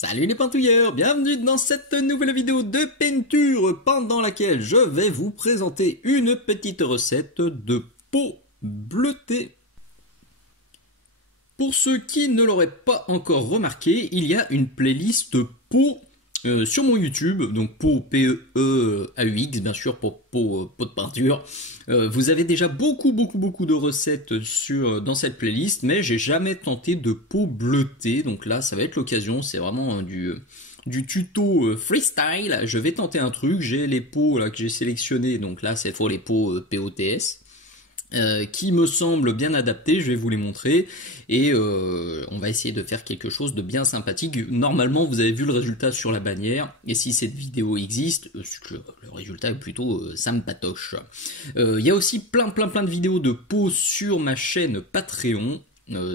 Salut les pentouilleurs, bienvenue dans cette nouvelle vidéo de peinture pendant laquelle je vais vous présenter une petite recette de peau bleutée. Pour ceux qui ne l'auraient pas encore remarqué, il y a une playlist peau sur mon YouTube, donc peau P-E-A-U-X, bien sûr pour peau de peinture. Vous avez déjà beaucoup de recettes dans cette playlist, mais j'ai jamais tenté de peau bleutée, donc là ça va être l'occasion, c'est vraiment du tuto freestyle. Je vais tenter un truc, j'ai les peaux là que j'ai sélectionnées, donc là c'est pour les peaux POTS. Qui me semblent bien adaptés, je vais vous les montrer et on va essayer de faire quelque chose de bien sympathique. Normalement vous avez vu le résultat sur la bannière et si cette vidéo existe, le résultat est plutôt sympatoche. Il y a aussi plein de vidéos de peau sur ma chaîne Patreon,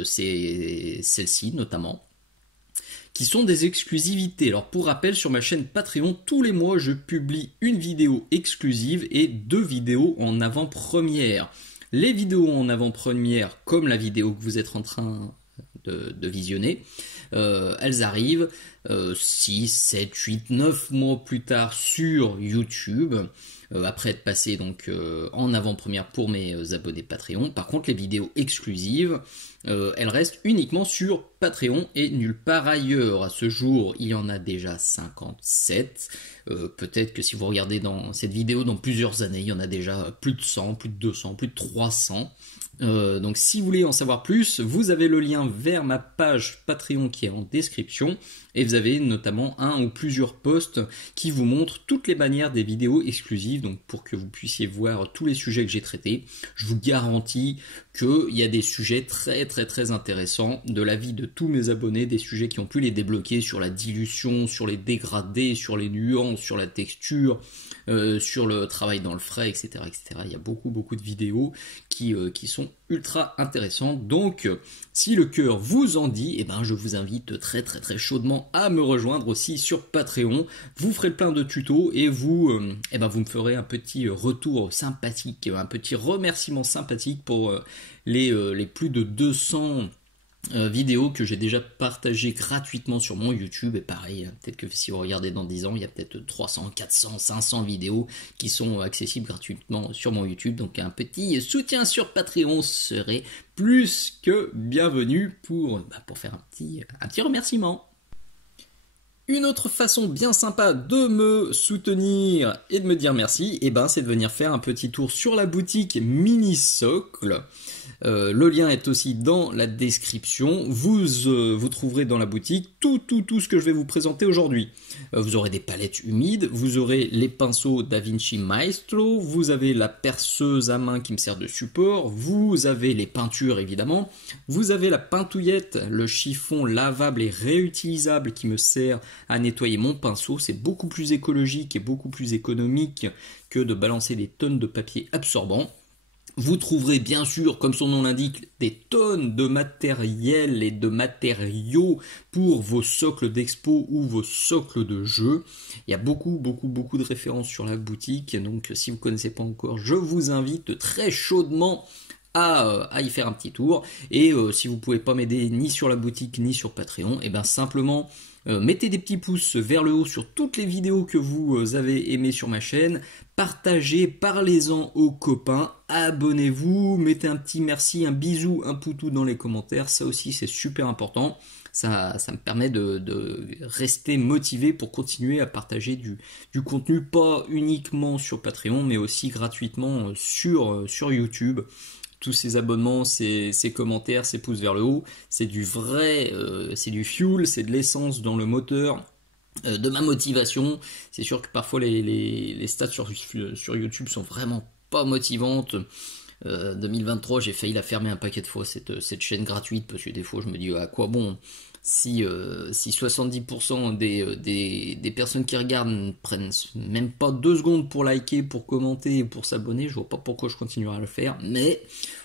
c'est celle-ci notamment, qui sont des exclusivités. Alors pour rappel, sur ma chaîne Patreon, tous les mois je publie une vidéo exclusive et 2 vidéos en avant-première. Les vidéos en avant-première, comme la vidéo que vous êtes en train de visionner, elles arrivent 6, 7, 8, 9 mois plus tard sur YouTube, après être passées donc en avant-première pour mes abonnés Patreon. Par contre, les vidéos exclusives, elles restent uniquement sur Patreon et nulle part ailleurs. À ce jour, il y en a déjà 57. Peut-être que si vous regardez dans cette vidéo dans plusieurs années, il y en a déjà plus de 100, plus de 200, plus de 300. Donc si vous voulez en savoir plus, vous avez le lien vers ma page Patreon qui est en description et vous avez notamment un ou plusieurs posts qui vous montrent toutes les manières des vidéos exclusives, donc pour que vous puissiez voir tous les sujets que j'ai traités. Je vous garantis qu'il y a des sujets très intéressants de la vie de tous mes abonnés, des sujets qui ont pu les débloquer sur la dilution, sur les dégradés, sur les nuances, sur la texture, sur le travail dans le frais, etc. Il y a beaucoup de vidéos qui sont ultra intéressantes. Donc si le cœur vous en dit, eh ben, je vous invite très chaudement à me rejoindre aussi sur Patreon. Vous ferez plein de tutos et vous me ferez un petit retour sympathique, un petit remerciement sympathique pour les plus de 200 vidéos que j'ai déjà partagées gratuitement sur mon YouTube. Et pareil, peut-être que si vous regardez dans 10 ans, il y a peut-être 300, 400, 500 vidéos qui sont accessibles gratuitement sur mon YouTube. Donc un petit soutien sur Patreon serait plus que bienvenu pour faire un petit remerciement. Une autre façon bien sympa de me soutenir et de me dire merci, c'est de venir faire un petit tour sur la boutique Mini Socle. Le lien est aussi dans la description. Vous trouverez dans la boutique tout ce que je vais vous présenter aujourd'hui. Vous aurez des palettes humides, vous aurez les pinceaux DaVinci Maestro, vous avez la perceuse à main qui me sert de support, vous avez les peintures évidemment, vous avez la peintouillette, le chiffon lavable et réutilisable qui me sert à nettoyer mon pinceau. C'est beaucoup plus écologique et beaucoup plus économique que de balancer des tonnes de papier absorbant. Vous trouverez bien sûr, comme son nom l'indique, des tonnes de matériel et de matériaux pour vos socles d'expo ou vos socles de jeu. Il y a beaucoup de références sur la boutique, donc si vous ne connaissez pas encore, je vous invite très chaudement à y faire un petit tour. Et si vous ne pouvez pas m'aider ni sur la boutique ni sur Patreon, simplement mettez des petits pouces vers le haut sur toutes les vidéos que vous avez aimées sur ma chaîne, partagez, parlez-en aux copains, abonnez-vous, mettez un petit merci, un bisou, un poutou dans les commentaires, ça aussi c'est super important. Ça me permet de rester motivé pour continuer à partager du contenu, pas uniquement sur Patreon, mais aussi gratuitement sur YouTube. Tous ces abonnements, ces commentaires, ces pouces vers le haut, c'est du vrai, c'est du fuel, c'est de l'essence dans le moteur de ma motivation. C'est sûr que parfois les stats sur YouTube sont vraiment pas motivantes. 2023, j'ai failli la fermer un paquet de fois cette chaîne gratuite parce que des fois je me dis à quoi bon si 70% des personnes qui regardent ne prennent même pas 2 secondes pour liker, pour commenter et pour s'abonner, je vois pas pourquoi je continuerai à le faire, mais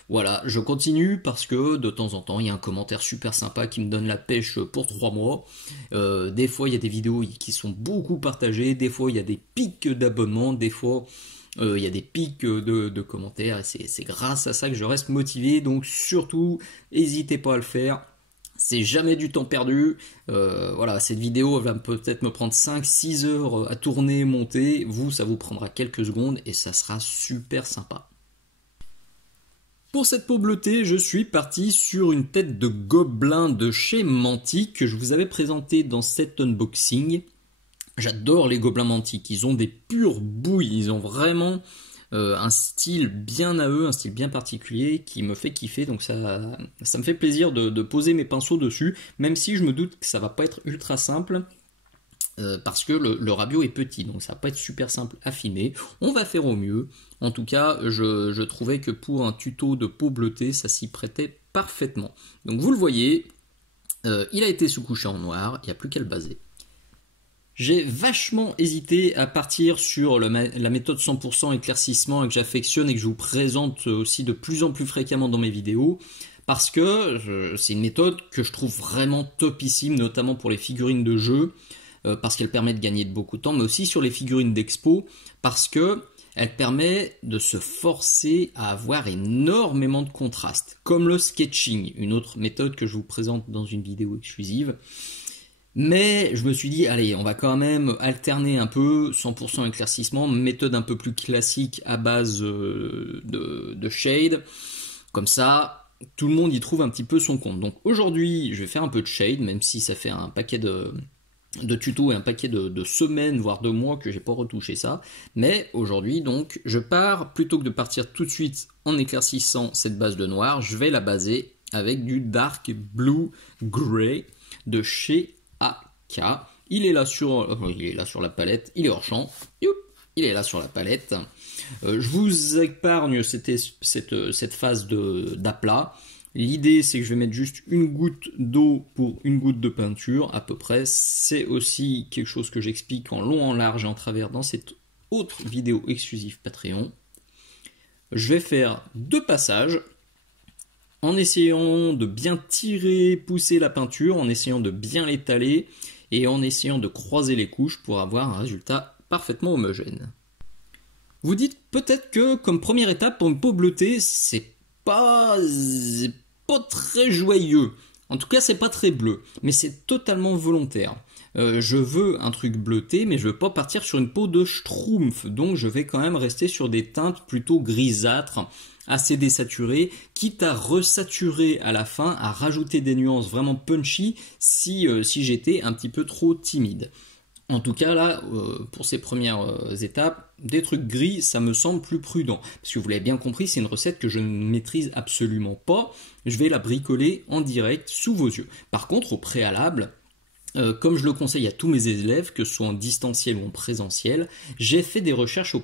voilà, je continue parce que de temps en temps il y a un commentaire super sympa qui me donne la pêche pour 3 mois. Des fois il y a des vidéos qui sont beaucoup partagées, des fois il y a des pics d'abonnements, des fois il y a des pics de commentaires et c'est grâce à ça que je reste motivé. Donc surtout n'hésitez pas à le faire. C'est jamais du temps perdu. Voilà, cette vidéo elle va peut-être me prendre 5-6 heures à tourner, monter. Vous, ça vous prendra quelques secondes et ça sera super sympa. Pour cette peau bleutée, je suis parti sur une tête de gobelin de chez Mantic que je vous avais présenté dans cet unboxing. J'adore les gobelins Mantic, ils ont des pures bouilles, ils ont vraiment un style bien à eux, un style bien particulier qui me fait kiffer, donc ça me fait plaisir de poser mes pinceaux dessus, même si je me doute que ça va pas être ultra simple, parce que le Rabio est petit, donc ça va pas être super simple à filmer. On va faire au mieux. En tout cas, je trouvais que pour un tuto de peau bleutée, ça s'y prêtait parfaitement. Donc vous le voyez, il a été sous-couché en noir, il n'y a plus qu'à le baser. J'ai vachement hésité à partir sur la méthode 100% éclaircissement que j'affectionne et que je vous présente aussi de plus en plus fréquemment dans mes vidéos, parce que c'est une méthode que je trouve vraiment topissime, notamment pour les figurines de jeu, parce qu'elle permet de gagner beaucoup de temps, mais aussi sur les figurines d'expo, parce que elle permet de se forcer à avoir énormément de contraste, comme le sketching, une autre méthode que je vous présente dans une vidéo exclusive. Mais je me suis dit, allez, on va quand même alterner un peu, 100% éclaircissement, méthode un peu plus classique à base de shade. Comme ça, tout le monde y trouve un petit peu son compte. Donc aujourd'hui, je vais faire un peu de shade, même si ça fait un paquet de tutos et un paquet de semaines, voire de mois que j'ai pas retouché ça. Mais aujourd'hui, donc, je pars, plutôt que de partir tout de suite en éclaircissant cette base de noir, je vais la baser avec du Dark Blue Gray de chez AK. Il est là sur la palette, il est hors champ, il est là sur la palette. Je vous épargne cette phase d'aplat. L'idée c'est que je vais mettre juste une goutte d'eau pour une goutte de peinture à peu près. C'est aussi quelque chose que j'explique en long, en large et en travers dans cette autre vidéo exclusive Patreon. Je vais faire 2 passages en essayant de bien tirer, pousser la peinture, en essayant de bien l'étaler et en essayant de croiser les couches pour avoir un résultat parfaitement homogène. Vous dites peut-être que comme première étape pour une peau bleutée, c'est pas très joyeux. En tout cas, c'est pas très bleu, mais c'est totalement volontaire. Je veux un truc bleuté, mais je veux pas partir sur une peau de schtroumpf, donc je vais quand même rester sur des teintes plutôt grisâtres, assez désaturées, quitte à resaturer à la fin, à rajouter des nuances vraiment punchy si j'étais un petit peu trop timide. En tout cas là, pour ces premières étapes, des trucs gris, ça me semble plus prudent. Parce que vous l'avez bien compris, c'est une recette que je ne maîtrise absolument pas. Je vais la bricoler en direct sous vos yeux. Par contre, au préalable, comme je le conseille à tous mes élèves, que ce soit en distanciel ou en présentiel, j'ai fait des recherches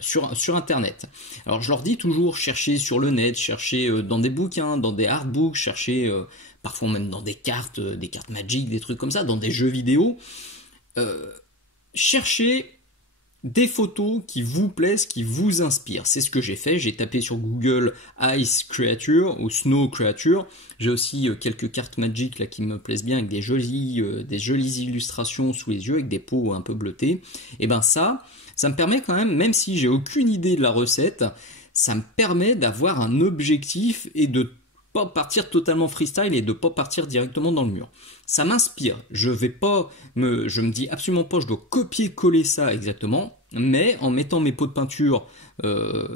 sur Internet. Alors je leur dis toujours, cherchez sur le net, cherchez dans des bouquins, dans des artbooks, cherchez parfois même dans des cartes Magic, des trucs comme ça, dans des jeux vidéo. Cherchez des photos qui vous plaisent, qui vous inspirent. C'est ce que j'ai fait. J'ai tapé sur Google Ice Creature ou Snow Creature. J'ai aussi quelques cartes Magic là qui me plaisent bien avec des jolies illustrations sous les yeux avec des peaux un peu bleutées. Et ben ça me permet quand même si j'ai aucune idée de la recette, ça me permet d'avoir un objectif et de pas partir totalement freestyle et de pas partir directement dans le mur. Ça m'inspire. Je me dis absolument pas je dois copier-coller ça exactement, mais en mettant mes pots de peinture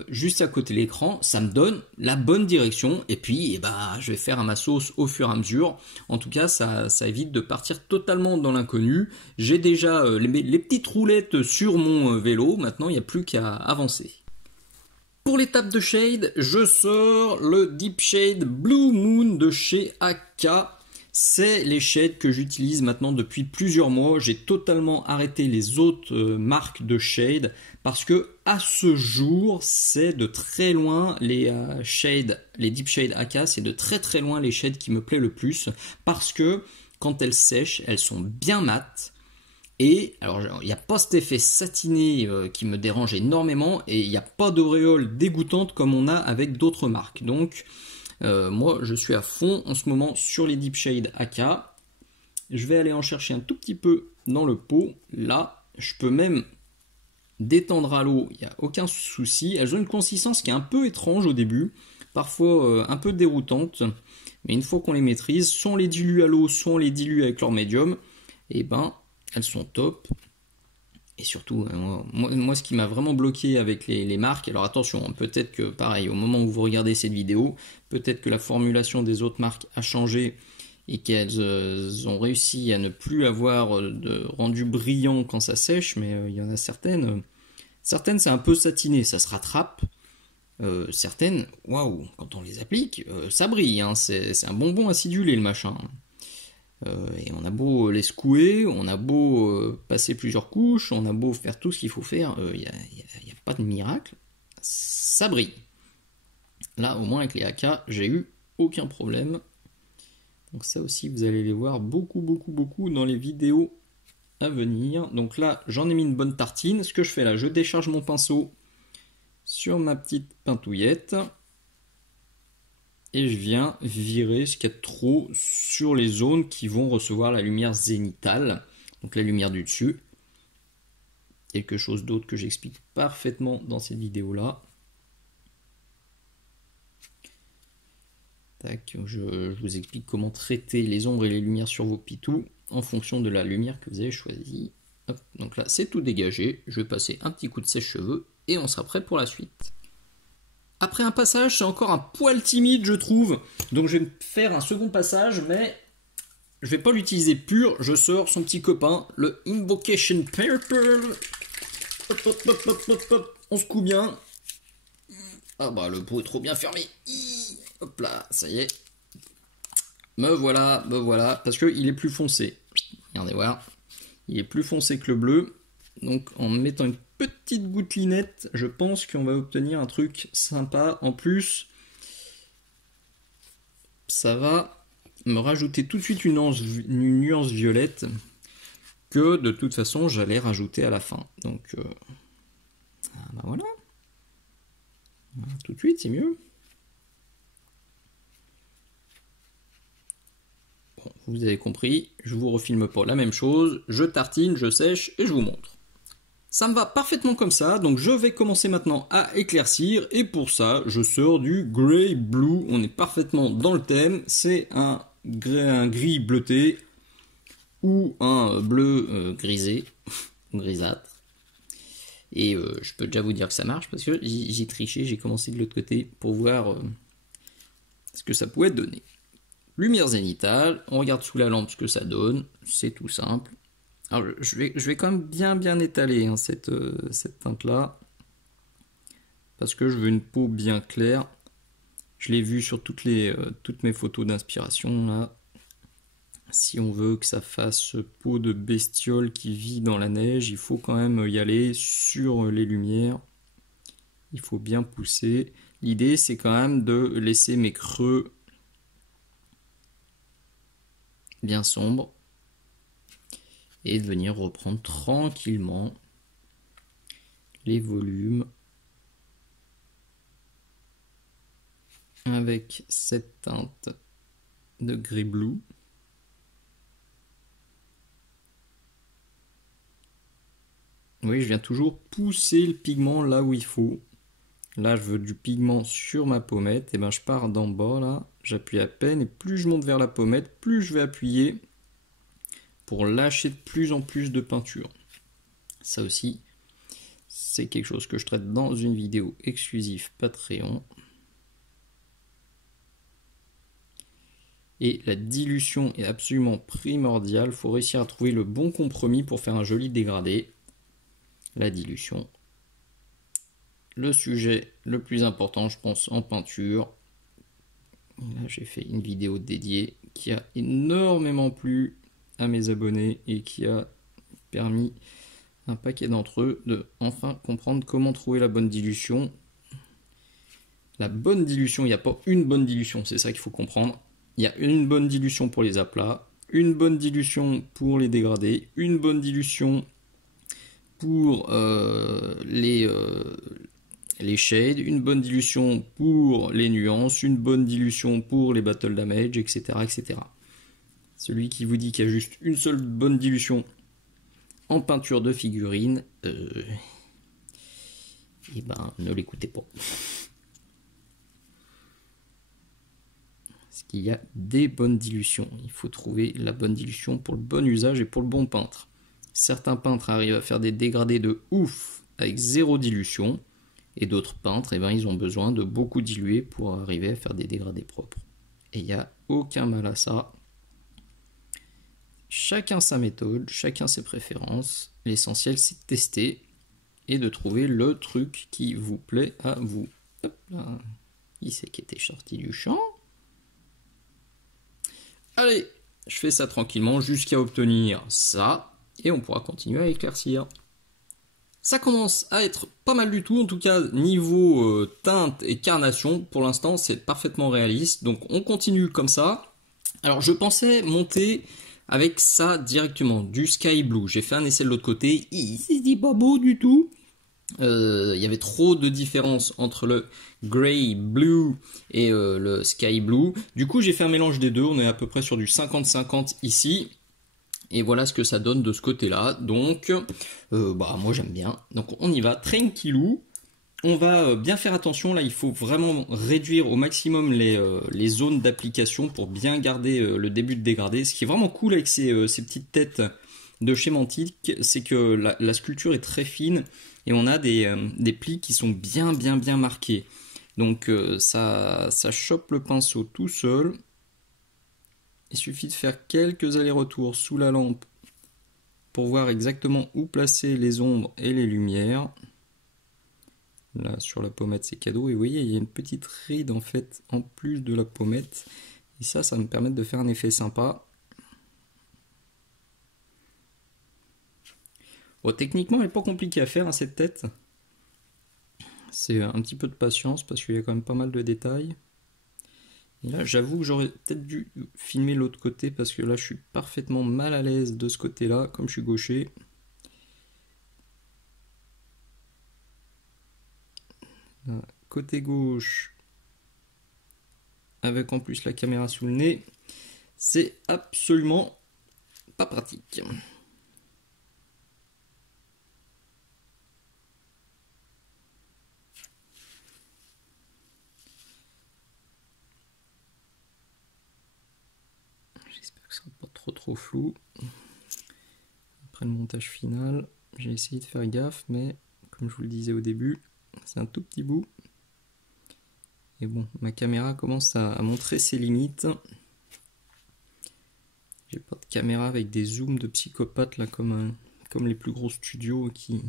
juste à côté de l'écran, ça me donne la bonne direction et puis je vais faire à ma sauce au fur et à mesure. En tout cas, ça évite de partir totalement dans l'inconnu. J'ai déjà les petites roulettes sur mon vélo, maintenant il n'y a plus qu'à avancer. Pour l'étape de shade, je sors le Deep Shade Blue Moon de chez AK. C'est les shades que j'utilise maintenant depuis plusieurs mois. J'ai totalement arrêté les autres marques de shade parce que à ce jour, c'est de très loin les Deep Shade AK, c'est de très très loin les shades qui me plaisent le plus parce que quand elles sèchent, elles sont bien mates. Et alors il n'y a pas cet effet satiné qui me dérange énormément et il n'y a pas d'auréole dégoûtante comme on a avec d'autres marques. Donc moi je suis à fond en ce moment sur les Deep Shade AK. Je vais aller en chercher un tout petit peu dans le pot. Là je peux même détendre à l'eau, il n'y a aucun souci. Elles ont une consistance qui est un peu étrange au début parfois un peu déroutantes, mais une fois qu'on les maîtrise, soit on les dilue à l'eau, soit on les dilue avec leur médium, et ben elles sont top. Et surtout, moi ce qui m'a vraiment bloqué avec les marques, alors attention, hein, peut-être que pareil, au moment où vous regardez cette vidéo, peut-être que la formulation des autres marques a changé et qu'elles ont réussi à ne plus avoir de rendu brillant quand ça sèche, mais il y en a certaines, certaines c'est un peu satiné, ça se rattrape. Certaines, waouh, quand on les applique, ça brille, hein, c'est un bonbon acidulé le machin. Et on a beau les secouer, on a beau passer plusieurs couches, on a beau faire tout ce qu'il faut faire, il n'y a pas de miracle, ça brille. Là, au moins avec les AK, j'ai eu aucun problème. Donc ça aussi, vous allez les voir beaucoup dans les vidéos à venir. Donc là, j'en ai mis une bonne tartine. Ce que je fais là, je décharge mon pinceau sur ma petite pintouillette. Et je viens virer ce qu'il y a de trop sur les zones qui vont recevoir la lumière zénitale, donc la lumière du dessus. Quelque chose d'autre que j'explique parfaitement dans cette vidéo-là. Tac, je vous explique comment traiter les ombres et les lumières sur vos pitous en fonction de la lumière que vous avez choisie. Hop, donc là, c'est tout dégagé. Je vais passer un petit coup de sèche-cheveux et on sera prêt pour la suite. Après un passage, c'est encore un poil timide, je trouve. Donc je vais faire un second passage, mais je vais pas l'utiliser pur. Je sors son petit copain, le Invocation Purple. Hop, hop, hop, hop, hop, hop. On se coud bien. Ah bah le pot est trop bien fermé. Hop là, ça y est. Me voilà. Parce qu'il est plus foncé. Regardez voir. Il est plus foncé que le bleu. Donc en mettant une petite gouttelinette, je pense qu'on va obtenir un truc sympa. En plus, ça va me rajouter tout de suite une nuance violette que de toute façon j'allais rajouter à la fin. Donc bah voilà. Tout de suite, c'est mieux. Bon, vous avez compris, je vous refilme pas la même chose. Je tartine, je sèche et je vous montre. Ça me va parfaitement comme ça, donc je vais commencer maintenant à éclaircir, et pour ça, je sors du Grey Blue, on est parfaitement dans le thème, c'est un gris bleuté, ou un bleu grisé, grisâtre, et je peux déjà vous dire que ça marche, parce que j'ai triché, j'ai commencé de l'autre côté, pour voir ce que ça pouvait donner. Lumière zénitale, on regarde sous la lampe ce que ça donne, c'est tout simple. Alors, je vais quand même bien étaler hein, cette teinte-là, parce que je veux une peau bien claire. Je l'ai vu sur toutes mes photos d'inspiration, là. Si on veut que ça fasse peau de bestiole qui vit dans la neige, il faut quand même y aller sur les lumières. Il faut bien pousser. L'idée, c'est quand même de laisser mes creux bien sombres. Et de venir reprendre tranquillement les volumes avec cette teinte de gris blue. Oui, je viens toujours pousser le pigment là où il faut. Là, je veux du pigment sur ma pommette. Et ben, je pars d'en bas là, j'appuie à peine. Et plus je monte vers la pommette, plus je vais appuyer pour lâcher de plus en plus de peinture. Ça aussi, c'est quelque chose que je traite dans une vidéo exclusive Patreon. Et la dilution est absolument primordiale. Il faut réussir à trouver le bon compromis pour faire un joli dégradé. La dilution. Le sujet le plus important, je pense, en peinture. Là, j'ai fait une vidéo dédiée qui a énormément plu à mes abonnés et qui a permis un paquet d'entre eux de enfin comprendre comment trouver la bonne dilution. La bonne dilution, il n'y a pas une bonne dilution, c'est ça qu'il faut comprendre. Il y a une bonne dilution pour les aplats, une bonne dilution pour les dégradés, une bonne dilution pour les shades, une bonne dilution pour les nuances, une bonne dilution pour les battle damage, etc. etc. Celui qui vous dit qu'il y a juste une seule bonne dilution en peinture de figurine, eh ben, ne l'écoutez pas. Parce qu'il y a des bonnes dilutions. Il faut trouver la bonne dilution pour le bon usage et pour le bon peintre. Certains peintres arrivent à faire des dégradés de ouf avec 0 dilution. Et d'autres peintres, eh ben, ils ont besoin de beaucoup diluer pour arriver à faire des dégradés propres. Et il n'y a aucun mal à ça. Chacun sa méthode, chacun ses préférences. L'essentiel, c'est de tester et de trouver le truc qui vous plaît à vous. Hop là. Qui c'est qui était sorti du champ? Allez, je fais ça tranquillement jusqu'à obtenir ça. Et on pourra continuer à éclaircir. Ça commence à être pas mal du tout, en tout cas niveau teinte et carnation, pour l'instant c'est parfaitement réaliste, donc on continue comme ça. Alors je pensais monter avec ça directement, du Sky Blue, j'ai fait un essai de l'autre côté, c'est pas beau du tout. Il y avait trop de différence entre le Grey Blue et le Sky Blue, du coup j'ai fait un mélange des deux, on est à peu près sur du 50-50 ici. Et voilà ce que ça donne de ce côté-là. Donc, moi j'aime bien. Donc on y va, tranquillou. On va bien faire attention. Là, il faut vraiment réduire au maximum les zones d'application pour bien garder le début de dégradé. Ce qui est vraiment cool avec ces petites têtes de schémantique, c'est que la sculpture est très fine et on a des plis qui sont bien marqués. Donc ça chope le pinceau tout seul. Il suffit de faire quelques allers-retours sous la lampe pour voir exactement où placer les ombres et les lumières. Là, sur la pommette, c'est cadeau. Et vous voyez, il y a une petite ride en fait en plus de la pommette. Et ça va me permettre de faire un effet sympa. Bon, techniquement, elle n'est pas compliquée à faire, hein, cette tête. C'est un petit peu de patience parce qu'il y a quand même pas mal de détails. Et là, j'avoue que j'aurais peut-être dû filmer l'autre côté parce que là, je suis parfaitement mal à l'aise de ce côté-là, comme je suis gaucher. Là, côté gauche, avec en plus la caméra sous le nez, c'est absolument pas pratique. J'espère que ce sera pas trop flou. Après le montage final, j'ai essayé de faire gaffe, mais comme je vous le disais au début, c'est un tout petit bout. Et bon, ma caméra commence à montrer ses limites. J'ai pas de caméra avec des zooms de psychopathe là, comme les plus gros studios qui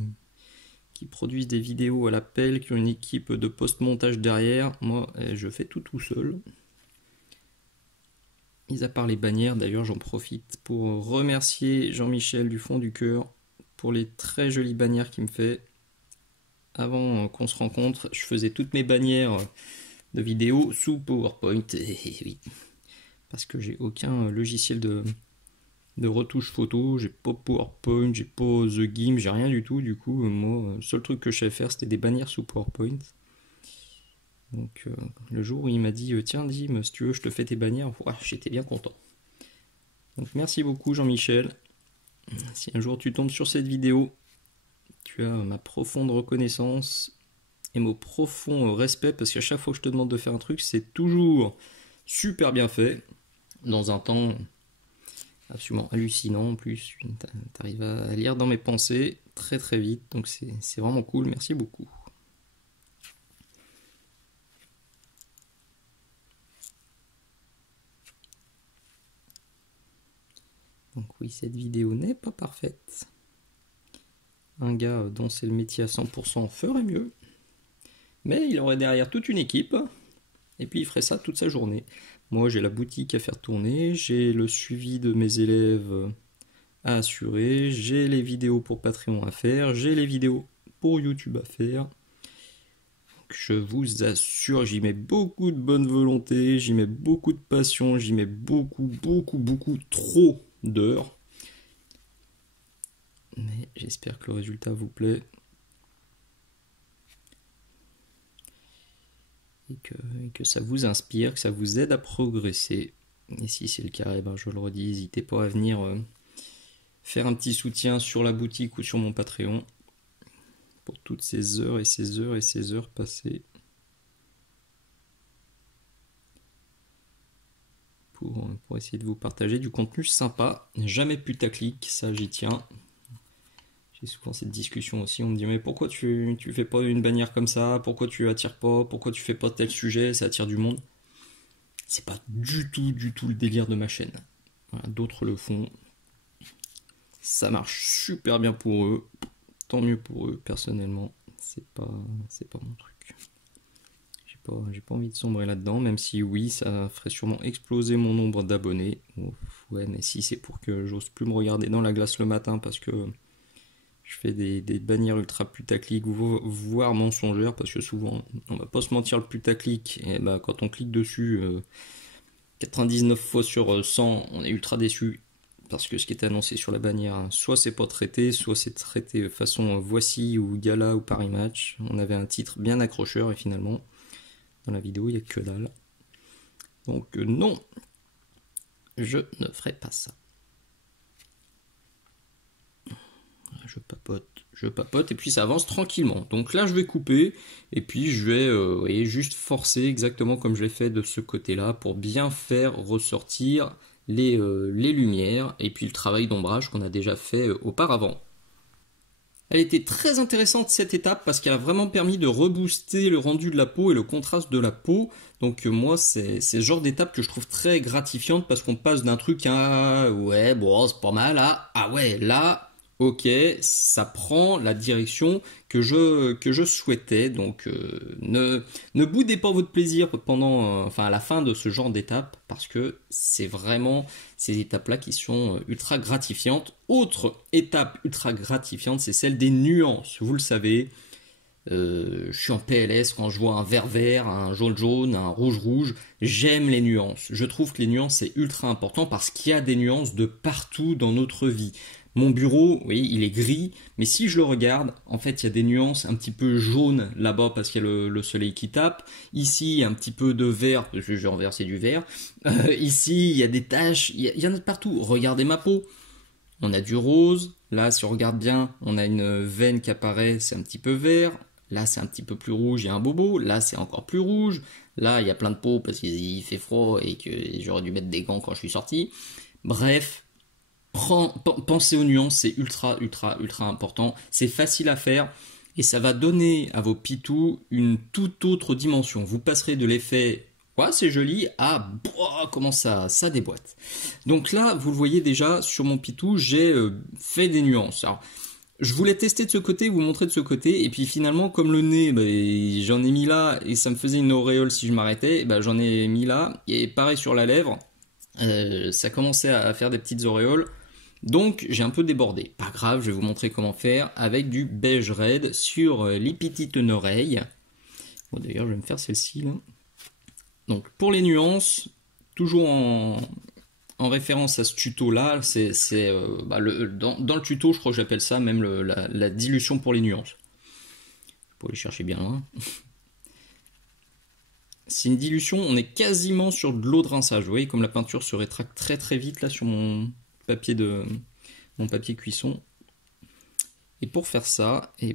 produisent des vidéos à l'appel, qui ont une équipe de post-montage derrière. Moi, je fais tout seul. Mis à part les bannières, d'ailleurs, j'en profite pour remercier Jean-Michel du fond du cœur pour les très jolies bannières qu'il me fait. Avant qu'on se rencontre, je faisais toutes mes bannières de vidéos sous PowerPoint. Et oui, parce que j'ai aucun logiciel de retouche photo, j'ai pas PowerPoint, j'ai pas The Gimp, j'ai rien du tout. Du coup, moi, le seul truc que je savais faire, c'était des bannières sous PowerPoint. Donc le jour où il m'a dit tiens Dim, si tu veux je te fais tes bannières, j'étais bien content. Donc merci beaucoup Jean-Michel. Si un jour tu tombes sur cette vidéo, tu as ma profonde reconnaissance et mon profond respect parce qu'à chaque fois que je te demande de faire un truc, c'est toujours super bien fait, dans un temps absolument hallucinant en plus. Tu arrives à lire dans mes pensées très vite, donc c'est vraiment cool, merci beaucoup. Donc oui, cette vidéo n'est pas parfaite. Un gars dont c'est le métier à 100% ferait mieux. Mais il aurait derrière toute une équipe. Et puis il ferait ça toute sa journée. Moi j'ai la boutique à faire tourner, j'ai le suivi de mes élèves à assurer, j'ai les vidéos pour Patreon à faire, j'ai les vidéos pour YouTube à faire. Donc je vous assure, j'y mets beaucoup de bonne volonté, j'y mets beaucoup de passion, j'y mets beaucoup trop d'heures. Mais j'espère que le résultat vous plaît. Et que ça vous inspire, que ça vous aide à progresser. Et si c'est le cas, eh ben, je le redis, n'hésitez pas à venir faire un petit soutien sur la boutique ou sur mon Patreon pour toutes ces heures et ces heures et ces heures passées. pour essayer de vous partager du contenu sympa. Jamais putaclic, ça j'y tiens. J'ai souvent cette discussion aussi, on me dit mais pourquoi tu fais pas une bannière comme ça, pourquoi tu attires pas, pourquoi tu fais pas tel sujet, ça attire du monde. C'est pas du tout le délire de ma chaîne. Voilà, d'autres le font. Ça marche super bien pour eux. Tant mieux pour eux, personnellement. C'est pas mon truc. J'ai pas envie de sombrer là-dedans, même si oui, ça ferait sûrement exploser mon nombre d'abonnés. Ouais, mais si c'est pour que j'ose plus me regarder dans la glace le matin parce que je fais des bannières ultra putaclic, voire mensongères, parce que souvent, on va pas se mentir, le putaclic, et bah, quand on clique dessus, 99 fois sur 100, on est ultra déçu. Parce que ce qui est annoncé sur la bannière, soit c'est pas traité, soit c'est traité façon Voici ou Gala ou Paris Match. On avait un titre bien accrocheur et finalement, dans la vidéo, il n'y a que dalle. Donc non, je ne ferai pas ça. Je papote et puis ça avance tranquillement. Donc là, je vais couper et puis je vais juste forcer exactement comme je l'ai fait de ce côté-là pour bien faire ressortir les lumières et puis le travail d'ombrage qu'on a déjà fait auparavant. Elle était très intéressante cette étape parce qu'elle a vraiment permis de rebooster le rendu de la peau et le contraste de la peau. Donc moi c'est ce genre d'étape que je trouve très gratifiante parce qu'on passe d'un truc à ouais bon c'est pas mal à ah ouais là ok ça prend la direction que je souhaitais. Donc ne boudez pas votre plaisir pendant à la fin de ce genre d'étape parce que c'est vraiment ces étapes-là qui sont ultra gratifiantes. Autre étape ultra gratifiante, c'est celle des nuances. Vous le savez, je suis en PLS quand je vois un vert vert, un jaune jaune, un rouge rouge. J'aime les nuances. Je trouve que les nuances, c'est ultra important parce qu'il y a des nuances de partout dans notre vie. Mon bureau, oui, il est gris, mais si je le regarde, en fait, il y a des nuances un petit peu jaunes là-bas parce qu'il y a le soleil qui tape. Ici, un petit peu de vert, parce que j'ai renversé du vert. Ici, il y a des taches, il y en a de partout. Regardez ma peau. On a du rose. Là, si on regarde bien, on a une veine qui apparaît, c'est un petit peu vert. Là, c'est un petit peu plus rouge, il y a un bobo. Là, c'est encore plus rouge. Là, il y a plein de peau parce qu'il fait froid et que j'aurais dû mettre des gants quand je suis sorti. Bref. Pensez aux nuances, c'est ultra important. C'est facile à faire et ça va donner à vos pitous une toute autre dimension. Vous passerez de l'effet ouais, c'est joli à comment ça déboîte. Donc là, vous le voyez déjà sur mon pitou, j'ai fait des nuances. Alors, je voulais tester de ce côté, vous montrer de ce côté, et puis finalement, comme le nez, j'en ai mis là et ça me faisait une auréole si je m'arrêtais, j'en ai mis là et pareil sur la lèvre, ça commençait à faire des petites auréoles. Donc j'ai un peu débordé. Pas grave, je vais vous montrer comment faire avec du beige red sur les petites oreilles. Bon, d'ailleurs, je vais me faire celle-ci là. Donc pour les nuances, toujours en référence à ce tuto là, c'est dans le tuto, je crois que j'appelle ça même la dilution pour les nuances. Pour les chercher bien loin. C'est une dilution, on est quasiment sur de l'eau de rinçage. Vous voyez comme la peinture se rétracte très vite là sur mon papier cuisson. Et pour faire ça, j'ai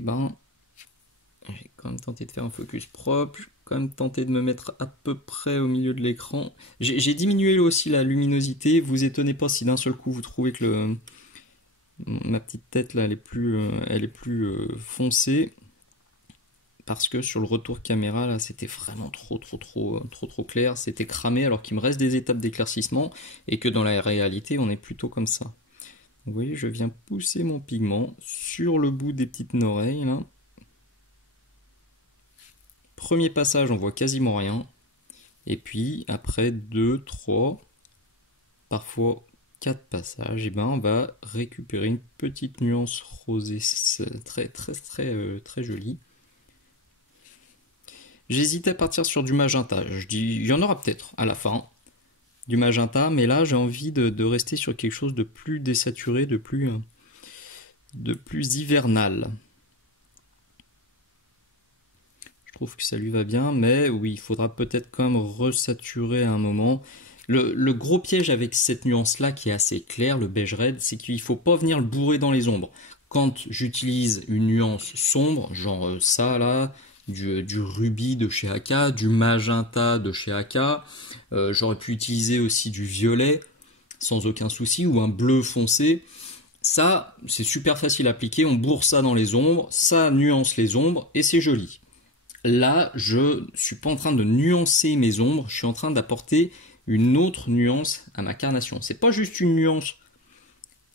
quand même tenté de faire un focus propre, j'ai quand même tenté de me mettre à peu près au milieu de l'écran. J'ai diminué aussi la luminosité, vous étonnez pas si d'un seul coup vous trouvez que ma petite tête là elle est plus foncée. Parce que sur le retour caméra là c'était vraiment trop clair, c'était cramé alors qu'il me reste des étapes d'éclaircissement et que dans la réalité on est plutôt comme ça. Donc, vous voyez, je viens pousser mon pigment sur le bout des petites oreilles là. Premier passage on voit quasiment rien et puis après 2, 3, parfois 4 passages, on va récupérer une petite nuance rosée très jolie. J'hésite à partir sur du magenta. Je dis, il y en aura peut-être à la fin, du magenta, mais là j'ai envie de rester sur quelque chose de plus désaturé, de plus hivernal. Je trouve que ça lui va bien, mais oui, il faudra peut-être quand même resaturer à un moment. Le gros piège avec cette nuance-là qui est assez claire, le beige red, c'est qu'il ne faut pas venir le bourrer dans les ombres. Quand j'utilise une nuance sombre, genre ça là, du rubis de chez Aka, du magenta de chez Aka. J'aurais pu utiliser aussi du violet sans aucun souci, ou un bleu foncé. Ça, c'est super facile à appliquer, on bourre ça dans les ombres, ça nuance les ombres et c'est joli. Là, je suis pas en train de nuancer mes ombres, je suis en train d'apporter une autre nuance à ma carnation. C'est pas juste une nuance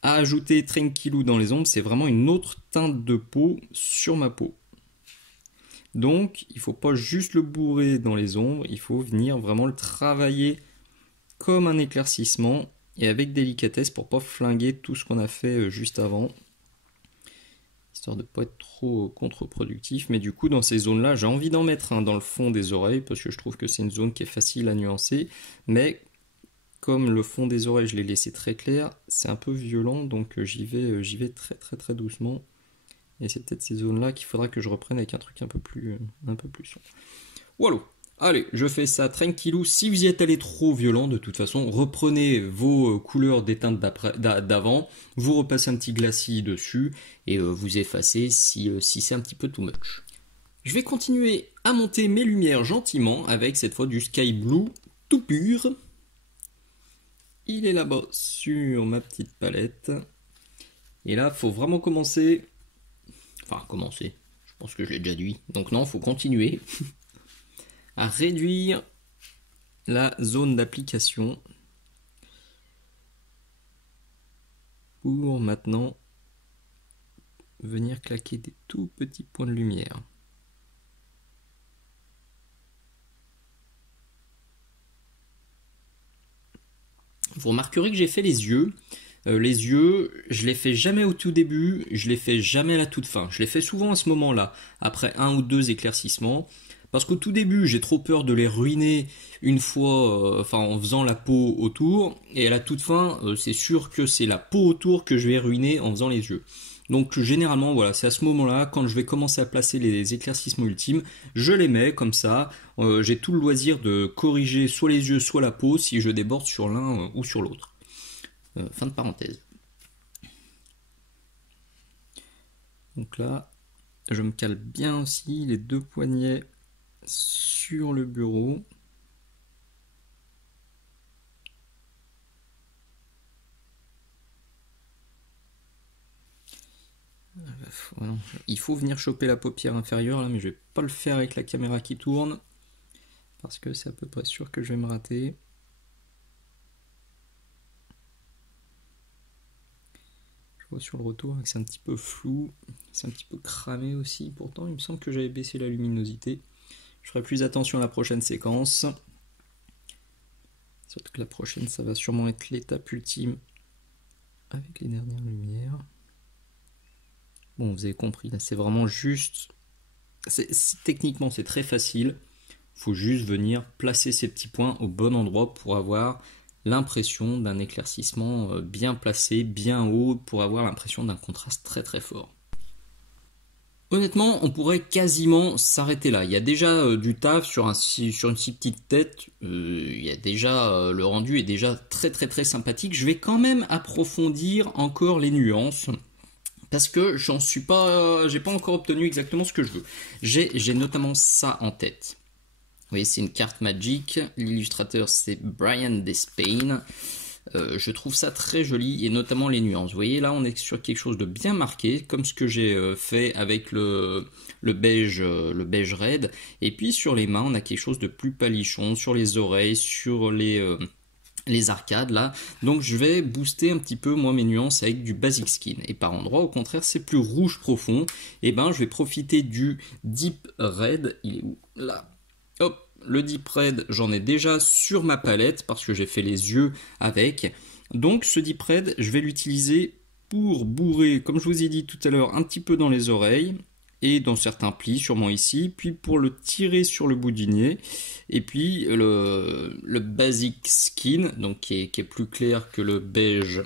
à ajouter tranquillou dans les ombres, c'est vraiment une autre teinte de peau sur ma peau. Donc, il faut pas juste le bourrer dans les ombres, il faut venir vraiment le travailler comme un éclaircissement et avec délicatesse pour pas flinguer tout ce qu'on a fait juste avant, histoire de pas être trop contre-productif. Mais du coup, dans ces zones là, j'ai envie d'en mettre un dans le fond des oreilles parce que je trouve que c'est une zone qui est facile à nuancer, mais comme le fond des oreilles je l'ai laissé très clair, c'est un peu violent, donc j'y vais très doucement, et c'est peut-être ces zones là qu'il faudra que je reprenne avec un truc un peu plus sombre. Voilà. Allez, je fais ça tranquillou. Si vous y êtes allé trop violent, de toute façon, reprenez vos couleurs des teintes d'avant, vous repassez un petit glacis dessus et vous effacez si c'est un petit peu too much. Je vais continuer à monter mes lumières gentiment avec cette fois du sky blue tout pur. Il est là-bas sur ma petite palette. Et là, faut vraiment commencer. Enfin, commencer. Je pense que je l'ai déjà dit. Donc non, faut continuer à réduire la zone d'application pour maintenant venir claquer des tout petits points de lumière. Vous remarquerez que j'ai fait les yeux. Les yeux, je les fais jamais au tout début, je les fais jamais à la toute fin. Je les fais souvent à ce moment-là, après un ou deux éclaircissements. Parce qu'au tout début, j'ai trop peur de les ruiner une fois, en faisant la peau autour. Et à la toute fin, c'est sûr que c'est la peau autour que je vais ruiner en faisant les yeux. Donc généralement, voilà, c'est à ce moment-là, quand je vais commencer à placer les éclaircissements ultimes, je les mets comme ça. J'ai tout le loisir de corriger soit les yeux, soit la peau, si je déborde sur l'un ou sur l'autre. Fin de parenthèse. Donc là, je me cale bien aussi les deux poignets sur le bureau. Il faut venir choper la paupière inférieure là, mais je vais pas le faire avec la caméra qui tourne parce que c'est à peu près sûr que je vais me rater. Je vois sur le retour que c'est un petit peu flou, c'est un petit peu cramé aussi. Pourtant, il me semble que j'avais baissé la luminosité. Je ferai plus attention à la prochaine séquence. Surtout que la prochaine, ça va sûrement être l'étape ultime avec les dernières lumières. Bon, vous avez compris, là c'est vraiment juste... Techniquement, c'est très facile. Il faut juste venir placer ces petits points au bon endroit pour avoir l'impression d'un éclaircissement bien placé, bien haut, pour avoir l'impression d'un contraste très fort. Honnêtement, on pourrait quasiment s'arrêter là. Il y a déjà du taf sur une si petite tête. Il y a déjà le rendu est déjà très sympathique. Je vais quand même approfondir encore les nuances parce que j'ai pas encore obtenu exactement ce que je veux. J'ai notamment ça en tête. Vous voyez, c'est une carte Magic. L'illustrateur c'est Brian Despain. Je trouve ça très joli et notamment les nuances. Vous voyez là on est sur quelque chose de bien marqué comme ce que j'ai fait avec le beige raid, et puis sur les mains on a quelque chose de plus palichon, sur les oreilles, sur les arcades là. Donc je vais booster un petit peu moi mes nuances avec du basic skin, et par endroit au contraire c'est plus rouge profond, et ben je vais profiter du deep red. Il est où? Là, hop. Le Deep Red, j'en ai déjà sur ma palette parce que j'ai fait les yeux avec. Donc ce Deep Red, je vais l'utiliser pour bourrer, comme je vous ai dit tout à l'heure, un petit peu dans les oreilles et dans certains plis, sûrement ici. Puis pour le tirer sur le bout du nez. Et puis le Basic Skin, donc qui est plus clair que le beige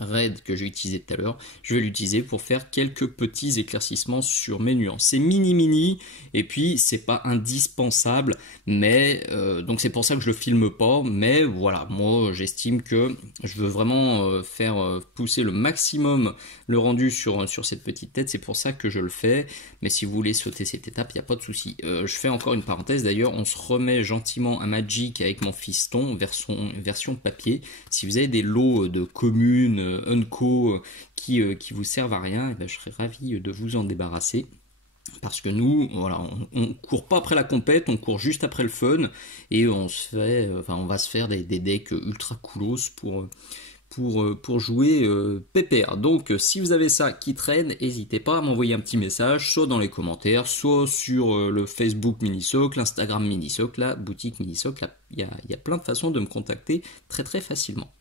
Red que j'ai utilisé tout à l'heure, je vais l'utiliser pour faire quelques petits éclaircissements sur mes nuances. C'est mini et puis c'est pas indispensable, mais donc c'est pour ça que je le filme pas, mais voilà, moi j'estime que je veux vraiment faire pousser le maximum le rendu sur cette petite tête, c'est pour ça que je le fais, mais si vous voulez sauter cette étape, il n'y a pas de souci. Je fais encore une parenthèse d'ailleurs, on se remet gentiment à Magic avec mon fiston version papier. Si vous avez des lots de communes, Unco qui vous servent à rien, et ben je serais ravi de vous en débarrasser. Parce que nous, voilà, on court pas après la compète, on court juste après le fun et on va se faire des decks ultra coolos pour jouer pépère. Donc si vous avez ça qui traîne, n'hésitez pas à m'envoyer un petit message, soit dans les commentaires, soit sur le Facebook Minisoc, l'Instagram Minisoc, la boutique Minisoc. Il y a plein de façons de me contacter très facilement.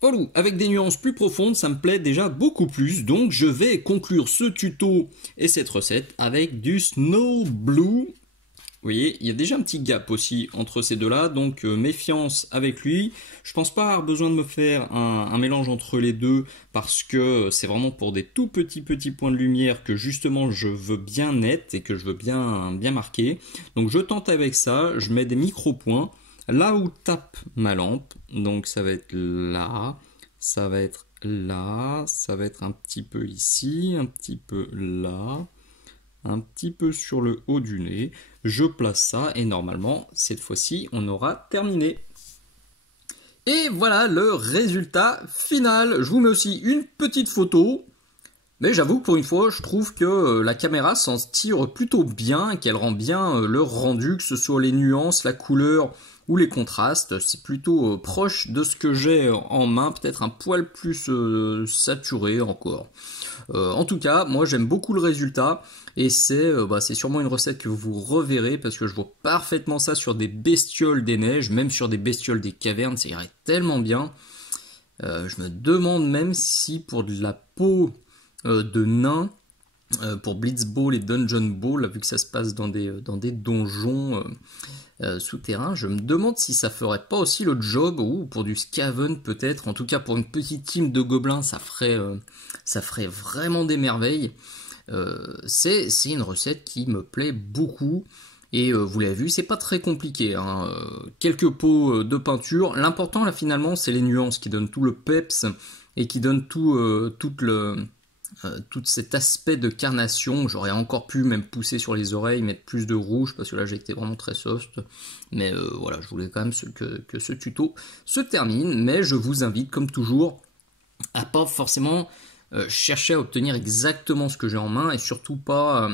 Voilà, avec des nuances plus profondes, ça me plaît déjà beaucoup plus, donc je vais conclure ce tuto et cette recette avec du Snow Blue. Vous voyez, il y a déjà un petit gap aussi entre ces deux-là, donc méfiance avec lui. Je pense pas avoir besoin de me faire un mélange entre les deux, parce que c'est vraiment pour des tout petits points de lumière que justement je veux bien net et que je veux bien marquer. Donc je tente avec ça, je mets des micro-points. Là où tape ma lampe, donc ça va être là, ça va être là, ça va être un petit peu ici, un petit peu là, un petit peu sur le haut du nez. Je place ça et normalement, cette fois-ci, on aura terminé. Et voilà le résultat final. Je vous mets aussi une petite photo. Mais j'avoue que pour une fois, je trouve que la caméra s'en tire plutôt bien, qu'elle rend bien le rendu, que ce soit les nuances, la couleur ou les contrastes. C'est plutôt proche de ce que j'ai en main, peut-être un poil plus saturé encore. En tout cas, moi j'aime beaucoup le résultat et c'est sûrement une recette que vous reverrez parce que je vois parfaitement ça sur des bestioles des neiges, même sur des bestioles des cavernes, ça irait tellement bien. Je me demande même si pour de la peau de nains, pour Blitzball et Dungeon Ball, vu que ça se passe dans des donjons souterrains, je me demande si ça ferait pas aussi le job, ou pour du Skaven peut-être, en tout cas pour une petite team de gobelins, ça ferait vraiment des merveilles. C'est une recette qui me plaît beaucoup. Et vous l'avez vu, c'est pas très compliqué, hein. Quelques pots de peinture. L'important là finalement, c'est les nuances qui donnent tout le peps et qui donnent tout cet aspect de carnation. J'aurais encore pu même pousser sur les oreilles, mettre plus de rouge, parce que là j'ai été vraiment très soft. Mais voilà, je voulais quand même que ce tuto se termine. Mais je vous invite, comme toujours, à pas forcément chercher à obtenir exactement ce que j'ai en main, et surtout pas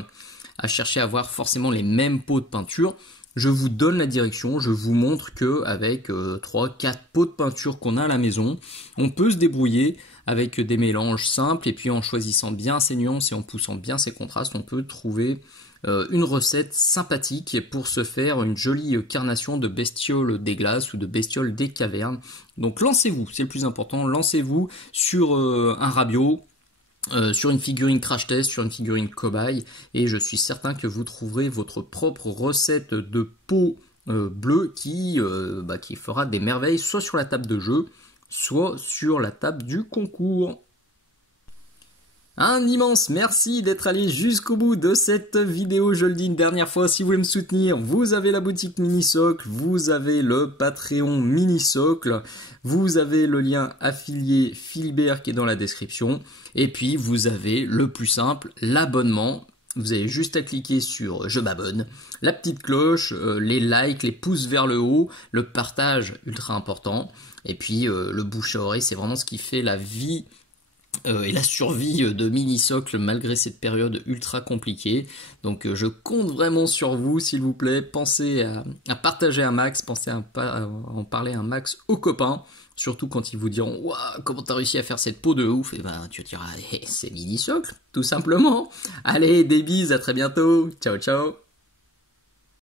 à chercher à avoir forcément les mêmes pots de peinture. Je vous donne la direction, je vous montre que avec 3-4 pots de peinture qu'on a à la maison, on peut se débrouiller avec des mélanges simples, et puis en choisissant bien ses nuances et en poussant bien ses contrastes, on peut trouver une recette sympathique pour se faire une jolie carnation de bestioles des glaces ou de bestioles des cavernes. Donc lancez-vous, c'est le plus important, lancez-vous sur un Rabio, sur une figurine crash test, sur une figurine cobaye, et je suis certain que vous trouverez votre propre recette de peau bleue qui fera des merveilles, soit sur la table de jeu, soit sur la table du concours. Un immense merci d'être allé jusqu'au bout de cette vidéo. Je le dis une dernière fois, si vous voulez me soutenir, vous avez la boutique Minisoc, vous avez le Patreon Minisocle, vous avez le lien affilié Philibert qui est dans la description, et puis vous avez le plus simple, l'abonnement. Vous avez juste à cliquer sur « Je m'abonne », la petite cloche, les likes, les pouces vers le haut, le partage ultra important, et puis le bouche à oreille, c'est vraiment ce qui fait la vie et la survie de Minisocle malgré cette période ultra compliquée. Donc je compte vraiment sur vous, s'il vous plaît. Pensez à partager un max, pensez à en parler un max aux copains. Surtout quand ils vous diront « Waouh, comment t'as réussi à faire cette peau de ouf ?» Et ben tu diras hey, « C'est Minisocle, tout simplement !» Allez, des bises, à très bientôt. Ciao, ciao.